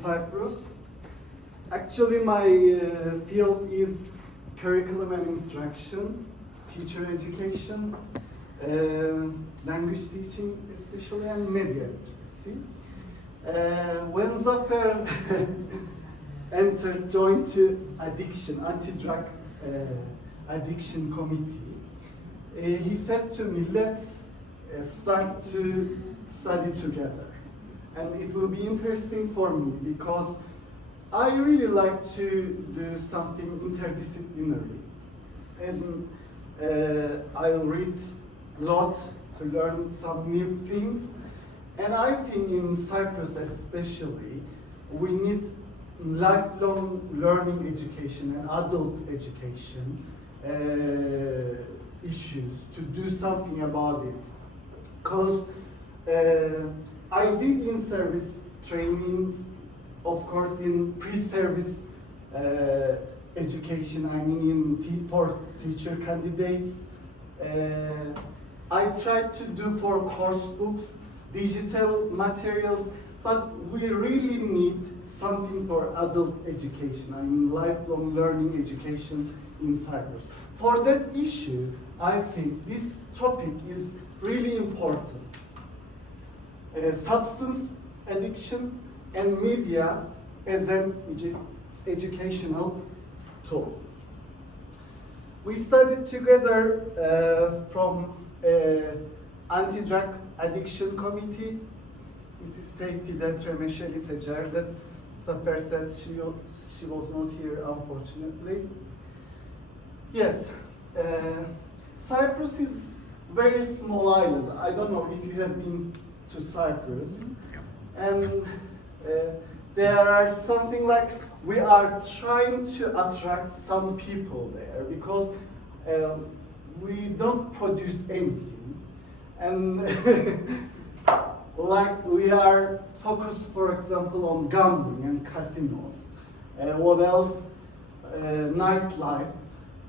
Cyprus. Actually, my field is curriculum and instruction, teacher education, language teaching especially, and media literacy. When Zafer joined to addiction, anti-drug addiction committee, he said to me, let's start to study together. And it will be interesting for me because I really like to do something interdisciplinary. And I'll read a lot to learn some new things. And I think in Cyprus especially, we need lifelong learning education and adult education issues to do something about it. Because I did in-service trainings, of course in pre-service education, I mean for teacher candidates. I tried to do for course books, digital materials, but we really need something for adult education, I mean lifelong learning education in Cyprus. For that issue, I think this topic is really important. Substance addiction and media as an educational tool. We studied together from anti-drug addiction committee. Mrs. Tevfide Tremeşeli Tecer'de. Zafer said she was not here, unfortunately. Yes, Cyprus is very small island. I don't know if you have been to Cyprus. And there are something like we are trying to attract some people there because we don't produce anything. And like we are focused, for example, on gambling and casinos. What else? Nightlife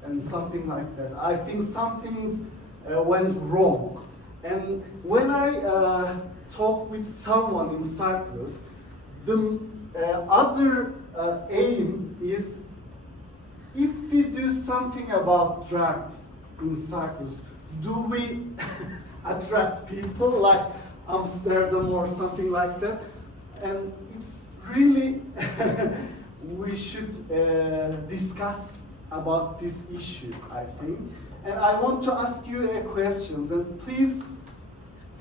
and something like that. I think some things went wrong. And when I talk with someone in Cyprus, the other aim is if we do something about drugs in Cyprus, do we attract people like Amsterdam or something like that? And it's really, we should discuss about this issue, I think. And I want to ask you a question, and please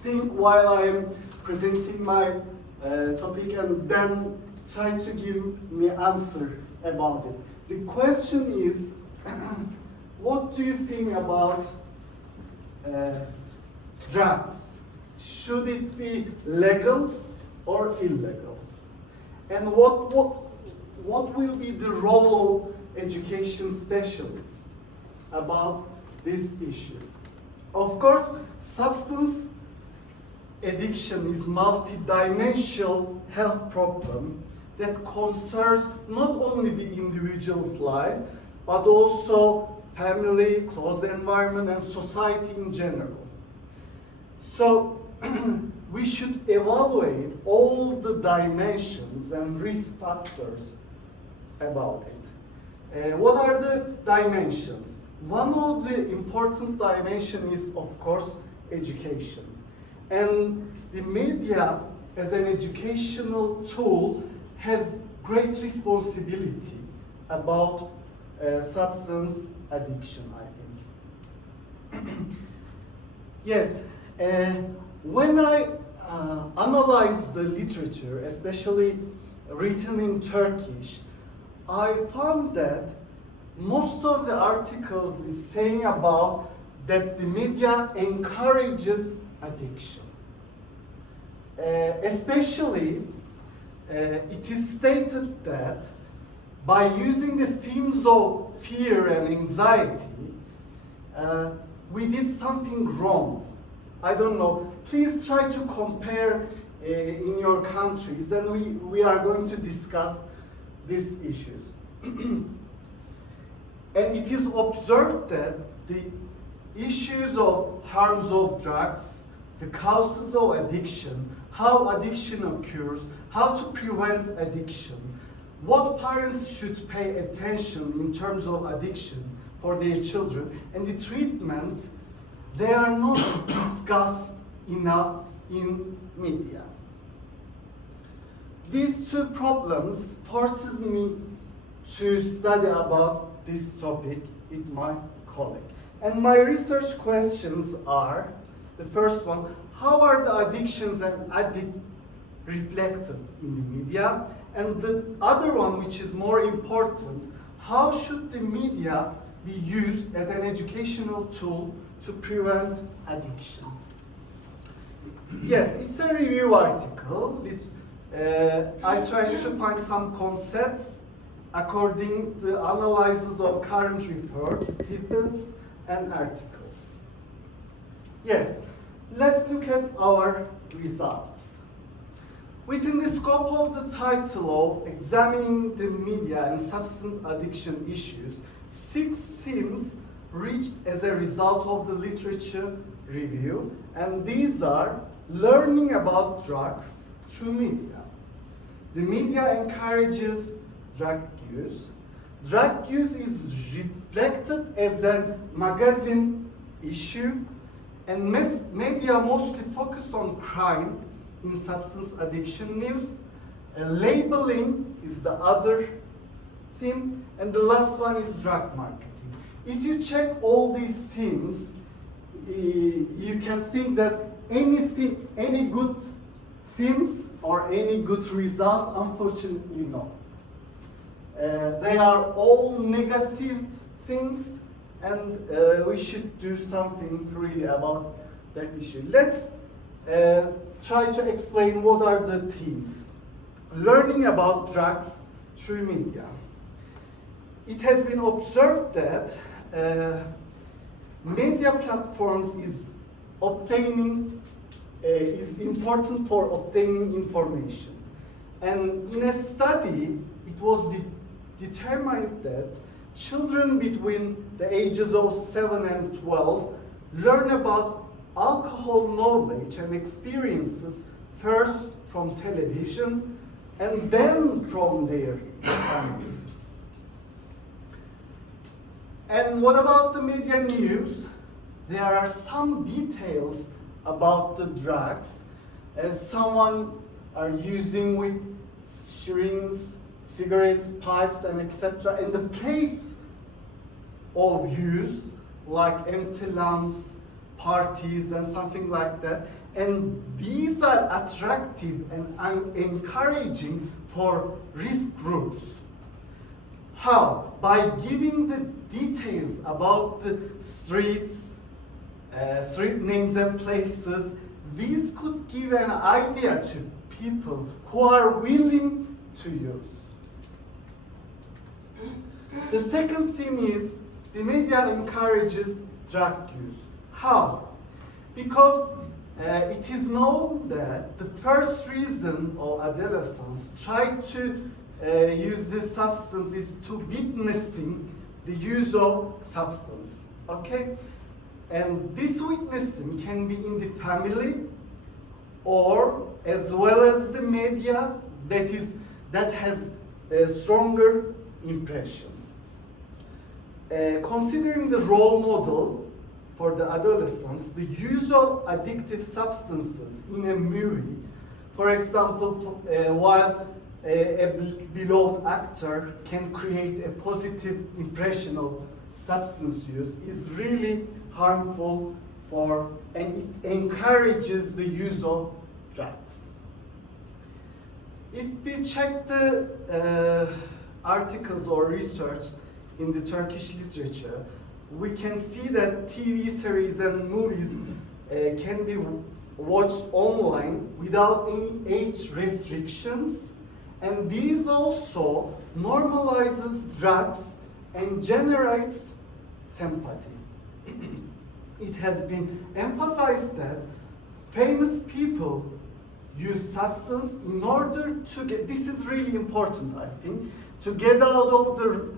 think while I am presenting my topic and then try to give me answer about it. The question is, what do you think about drugs? Should it be legal or illegal? And what will be the role of education specialists about this issue? Of course, substance addiction is multi-dimensional health problem that concerns not only the individual's life, but also family, close environment, and society in general. So we should evaluate all the dimensions and risk factors about it. What are the dimensions? One of the important dimensions is, of course, education. And the media, as an educational tool, has great responsibility about substance addiction, I think. Yes, when I analyze the literature, especially written in Turkish, I found that most of the articles is saying about that the media encourages addiction. Especially, it is stated that by using the themes of fear and anxiety, we did something wrong. I don't know. Please try to compare in your countries, and we are going to discuss these issues. And it is observed that the issues of harms of drugs, the causes of addiction, how addiction occurs, how to prevent addiction, what parents should pay attention in terms of addiction for their children, and the treatment, they are not discussed enough in media. These two problems forces me to study about this topic with my colleague. And my research questions are, the first one, how are the addictions and addicts reflected in the media? And the other one, which is more important, how should the media be used as an educational tool to prevent addiction? Yes, it's a review article. I tried to find some concepts according to analysis of current reports, titles, and articles. Yes, let's look at our results. Within the scope of the title of Examining the Media and Substance Addiction Issues, 6 themes reached as a result of the literature review, and these are learning about drugs through media. The media encourages drug use. Drug use is reflected as a magazine issue, and media mostly focus on crime in substance addiction news. Labeling is the other theme, and the last one is drug marketing. If you check all these themes, you can think that any good themes or any good results, unfortunately no. They are all negative things, and we should do something really about that issue. Let's try to explain what are the themes. Learning about drugs through media. It has been observed that media platforms is important for obtaining information. And in a study, it was determined that children between the ages of 7 and 12 learn about alcohol knowledge and experiences first from television and then from their families. And what about the media news? There are some details about the drugs, as someone are using with syringes, cigarettes, pipes, and etc. And the place of use, like empty lungs, parties, and something like that. And these are attractive and encouraging for risk groups. How? By giving the details about the streets, street names and places. These could give an idea to people who are willing to use. The second theme is the media encourages drug use. How? Because it is known that the first reason of adolescents try to use this substance is to witnessing the use of substance. Okay? And this witnessing can be in the family or as well as the media that has a stronger impression. Considering the role model for the adolescents, the use of addictive substances in a movie, for example, while a beloved actor can create a positive impression of substance use, is really harmful and it encourages the use of drugs. If we check the articles or research in the Turkish literature, we can see that TV series and movies can be watched online without any age restrictions, and these also normalizes drugs and generates sympathy. It has been emphasized that famous people use substance in order to get, this is really important I think, to get out of the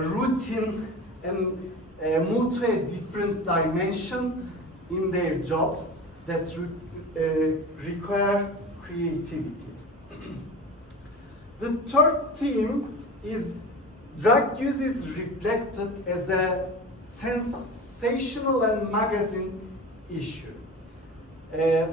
routine and move to a different dimension in their jobs that require creativity. The third theme is drug use is reflected as a sensational and magazine issue.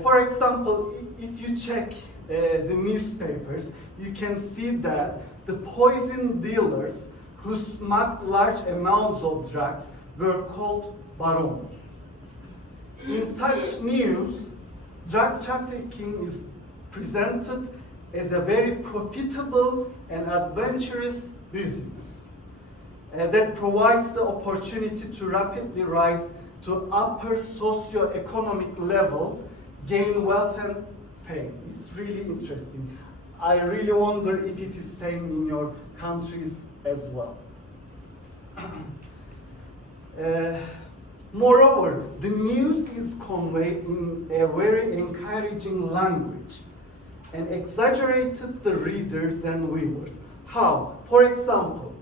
For example, if you check the newspapers, you can see that the poison dealers who smuggled large amounts of drugs were called barons. In such news, drug trafficking is presented as a very profitable and adventurous business that provides the opportunity to rapidly rise to upper socio-economic level, gain wealth and fame. It's really interesting. I really wonder if it is same in your countries as well. Moreover, the news is conveyed in a very encouraging language and exaggerated the readers and viewers. How? For example,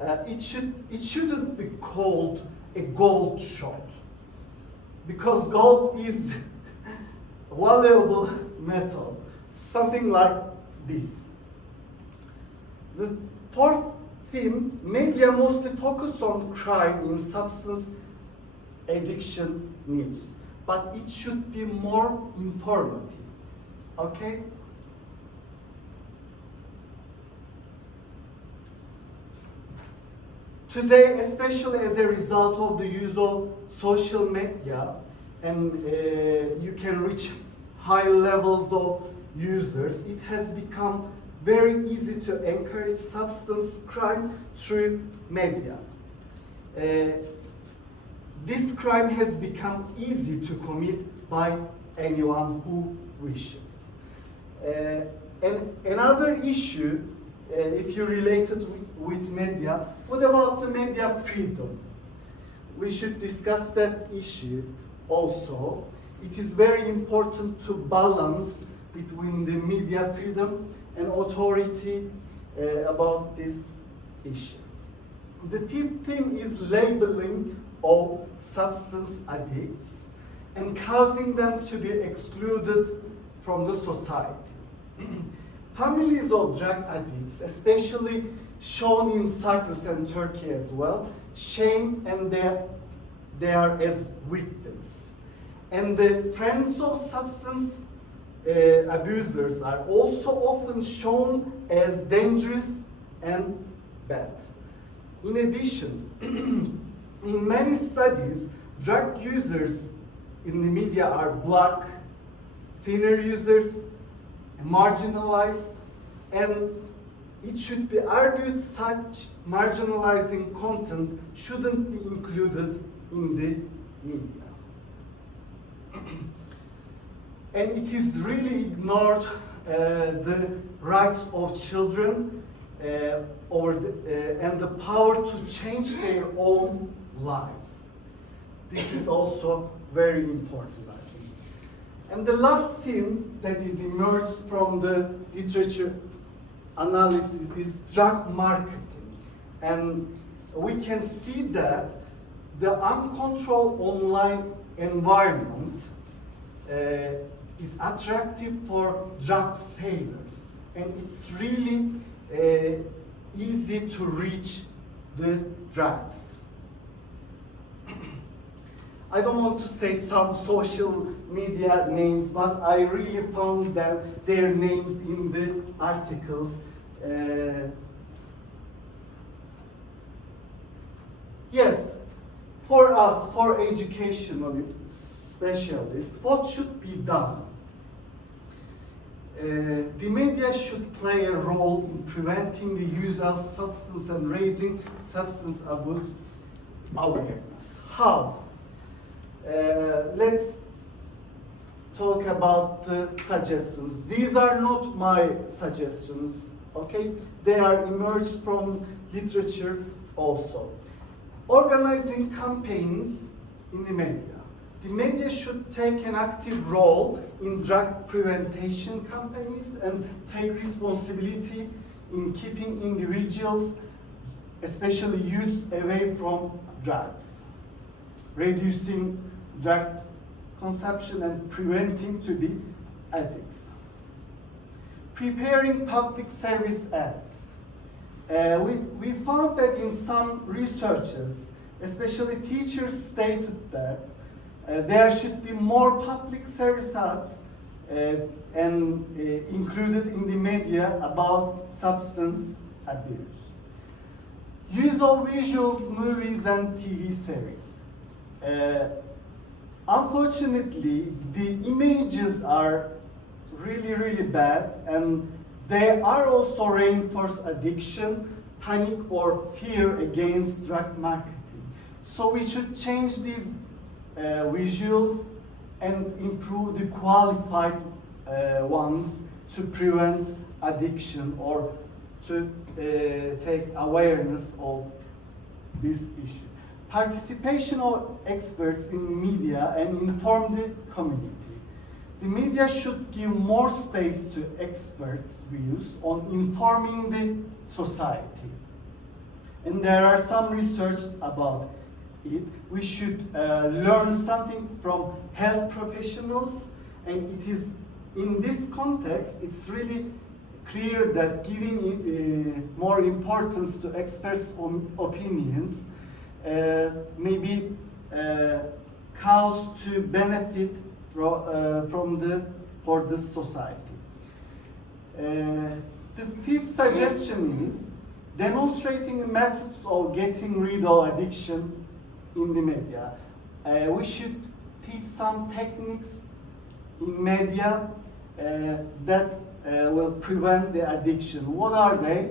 it shouldn't be called a gold shot because gold is valuable metal, something like this. The fourth theme, media mostly focus on crime in substance addiction news, but it should be more informative, okay? Today, especially as a result of the use of social media, and you can reach high levels of users, it has become very easy to encourage substance crime through media. This crime has become easy to commit by anyone who wishes. And another issue, if you relate it with media, what about the media freedom? We should discuss that issue also. It is very important to balance between the media freedom and authority about this issue. The fifth theme is labeling of substance addicts and causing them to be excluded from the society. Families of drug addicts, especially shown in Cyprus and Turkey as well, shame and they are as victims. And the friends of substance abusers are also often shown as dangerous and bad. In addition, in many studies, drug users in the media are black, thinner users, marginalized, and it should be argued such marginalizing content shouldn't be included in the media. And it is really ignored the rights of children and the power to change their own lives. This is also very important, I think. And the last theme that is emerged from the literature analysis is drug marketing. And we can see that the uncontrolled online environment is attractive for drug sellers. And it's really easy to reach the drugs. I don't want to say some social media names, but I really found their names in the articles. Yes, for us, for educational specialists, what should be done? The media should play a role in preventing the use of substance and raising substance abuse awareness. How? Let's talk about the suggestions. These are not my suggestions, okay? They are emerged from literature also. Organizing campaigns in the media. The media should take an active role in drug prevention campaigns and take responsibility in keeping individuals, especially youths, away from drugs, reducing drug consumption and preventing to be addicts. preparing public service ads. We found that in some researches, especially teachers stated that there should be more public service ads and included in the media about substance abuse. Use of visuals, movies, and TV series. Unfortunately, the images are really bad, and they are also reinforce addiction, panic, or fear against drug marketing. So we should change these visuals and improve the qualified ones to prevent addiction or to take awareness of this issue. Participation of experts in media and inform the community. The media should give more space to experts' views on informing the society. And there are some research about it. We should learn something from health professionals, and it is in this context, it's really clear that giving more importance to experts' opinions maybe cause to benefit for the society. The fifth suggestion is demonstrating methods of getting rid of addiction in the media. We should teach some techniques in media that will prevent the addiction. What are they?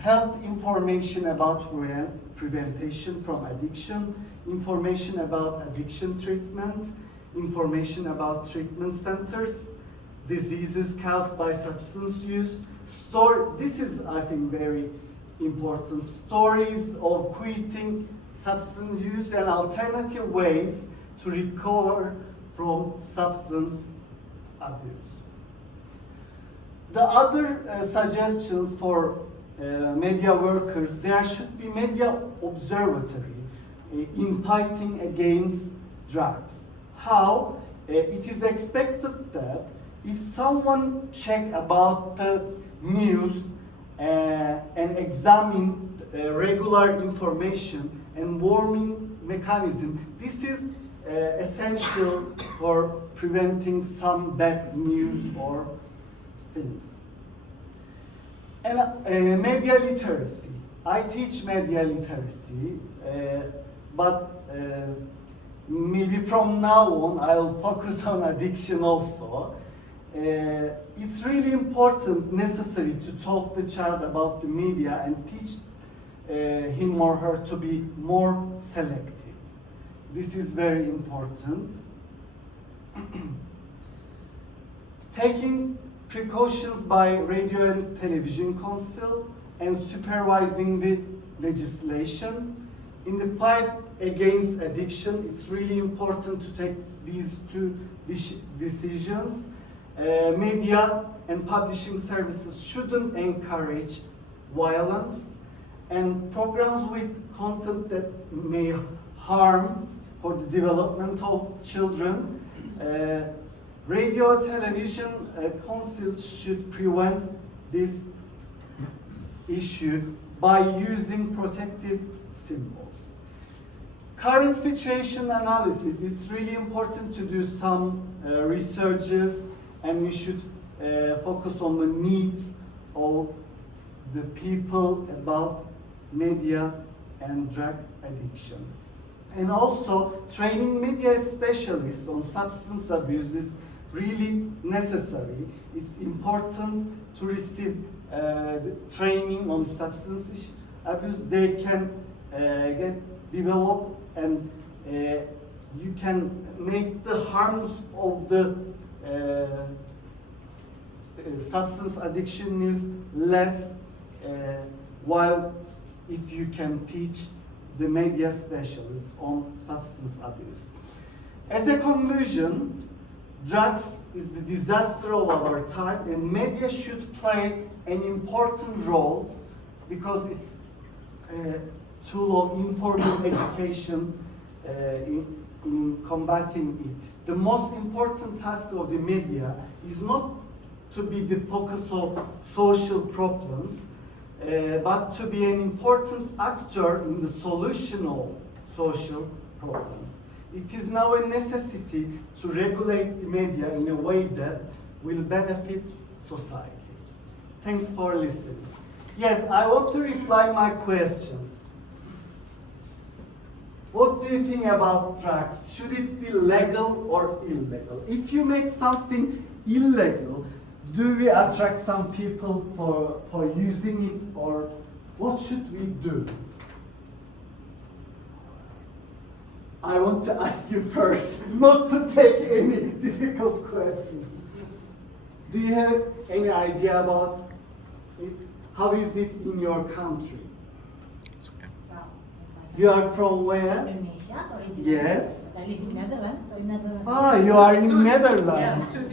Health information about prevention from addiction, information about addiction treatment, information about treatment centers, diseases caused by substance use. This is, I think, very important. Stories of quitting substance use and alternative ways to recover from substance abuse. The other suggestions for media workers, there should be media observatory in fighting against drugs. How? It is expected that if someone check about the news and examine regular information and warning mechanism, this is essential for preventing some bad news or things. And media literacy. I teach media literacy, but maybe from now on I'll focus on addiction also. It's really important, necessary to talk the child about the media and teach him or her to be more selective. This is very important. Taking precautions by Radio and Television Council and supervising the legislation. In the fight against addiction, it's really important to take these two decisions. Media and publishing services shouldn't encourage violence, and programs with content that may harm for the development of children. Radio Television Council should prevent this issue by using protective symbols. Current situation analysis, it's really important to do some researches, and we should focus on the needs of the people about media and drug addiction. And also, training media specialists on substance abuse is really necessary. It's important to receive the training on substance abuse. They can get developed, and you can make the harms of the substance addiction use less, while if you can teach the media specialists on substance abuse. As a conclusion, drugs is the disaster of our time, and media should play an important role because it's a tool of informal education in combating it. The most important task of the media is not to be the focus of social problems, but to be an important actor in the solution of social problems. It is now a necessity to regulate the media in a way that will benefit society. Thanks for listening. Yes, I want to reply my questions. What do you think about drugs? Should it be legal or illegal? If you make something illegal, do we attract some people for using it, or what should we do? I want to ask you first, not to take any difficult questions. Do you have any idea about it? How is it in your country? You are from where? Indonesia originally. Yes. I live in Netherlands, so in Netherlands. Ah, you are in Netherlands. Yeah.